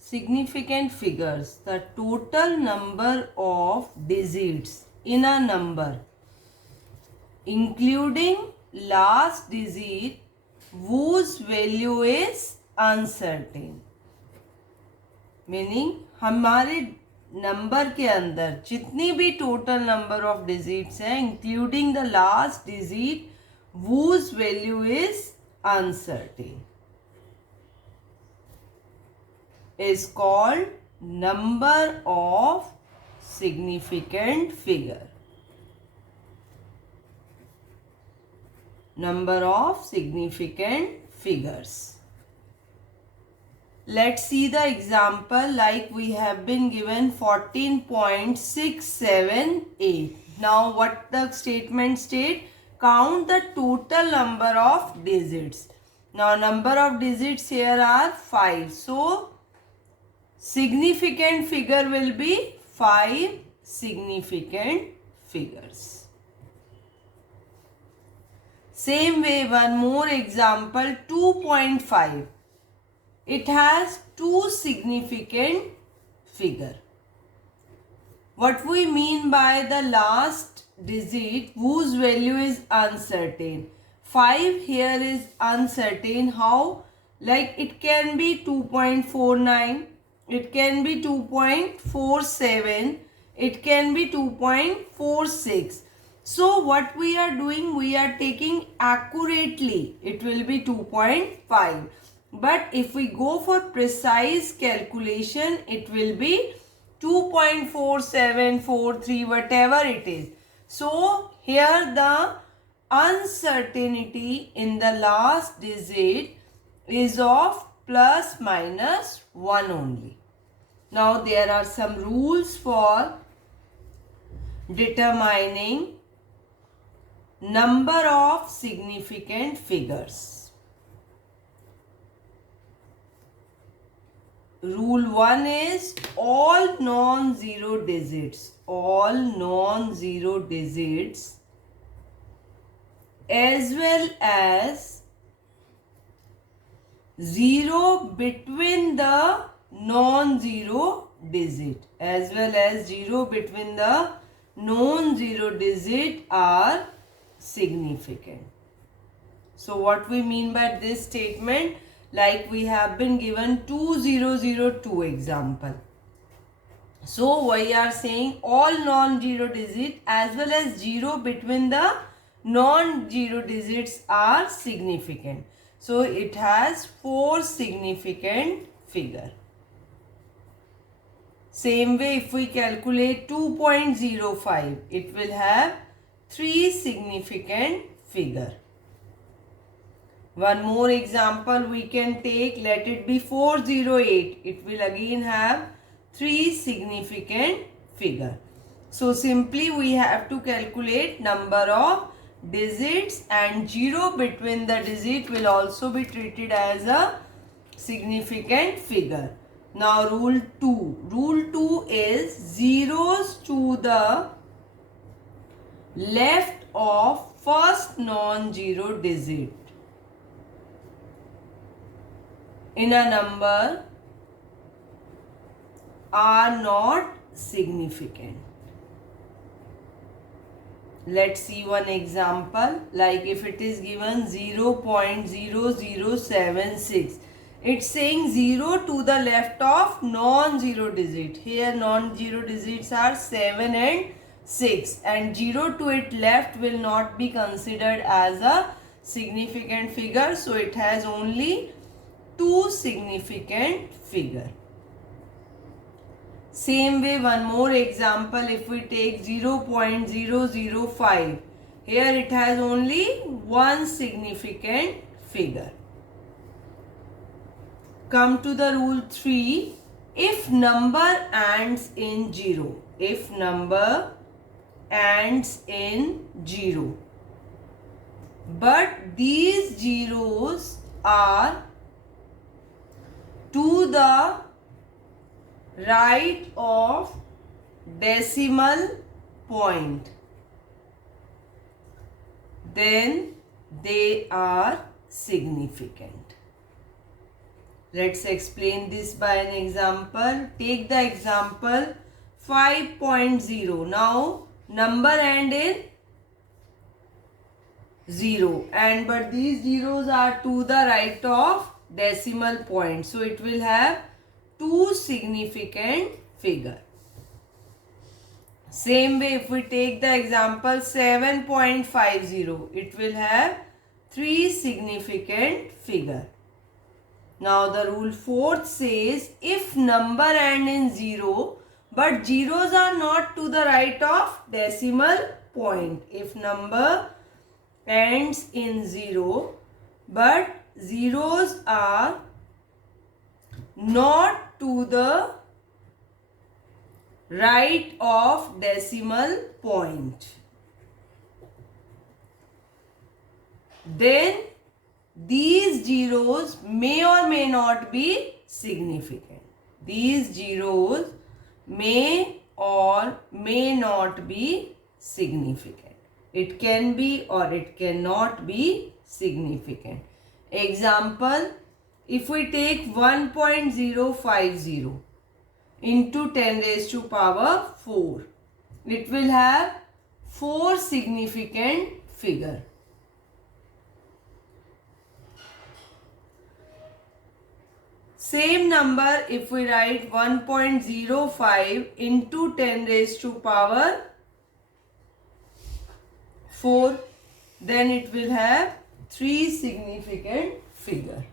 significant figures, the total number of digits in a number, including last digit whose value is uncertain. Meaning हमारे number के अंदर जितनी भी total number of digits हैं including the last digit whose value is uncertain is called number of significant figure. Number of significant figures. Let's see the example like we have been given 14.678. Now what the statement state? Count the total number of digits. Now number of digits here are 5. So significant figure will be 5 significant figures. Same way one more example 2.5. It has 2 significant figure. What we mean by the last digit whose value is uncertain? 5 here is uncertain. How? Like it can be 2.49, it can be 2.47, it can be 2.46. So what we are doing, we are taking accurately, it will be 2.5. But if we go for precise calculation, it will be 2.4743, whatever it is. So here the uncertainty in the last digit is of plus minus 1 only. Now there are some rules for determining number of significant figures. Rule 1 is all non-zero digits as well as 0 between the non-zero digit are significant. So what we mean by this statement? Like we have been given 2002 example. So we are saying all non-zero digits as well as 0 between the non-zero digits are significant. So it has 4 significant figure. Same way if we calculate 2.05, it will have 3 significant figure. One more example we can take, let it be 408. It will again have 3 significant figure. So simply we have to calculate number of digits and 0 between the digit will also be treated as a significant figure. Now rule 2. Rule 2 is zeros to the left of first non-zero digit in a number are not significant. Let's see one example. Like if it is given 0.0076, it's saying 0 to the left of non-zero digit. Here non-zero digits are 7 and 6, and 0 to it left will not be considered as a significant figure. So it has only 2 significant figure. Same way one more example, if we take 0.005, here it has only 1 significant figure. Come to the rule 3. If number ends in 0, but these zeros are to the right of decimal point, then they are significant. Let's explain this by an example. Take the example 5.0. Now number end in 0, and but these zeros are to the right of decimal point. So it will have two significant figure. Same way, if we take the example 7.50, it will have three significant figure. Now the rule 4th says, if number end in 0 but zeros are not to the right of decimal point. If number ends in 0 but zeros are not to the right of decimal point, then these zeros may or may not be significant. These zeros may or may not be significant. It can be or it cannot be significant. Example, if we take 1.050 into 10 raised to power 4, it will have 4 significant figure. Same number, if we write 1.05 into 10 raised to power 4, then it will have 3 significant figure.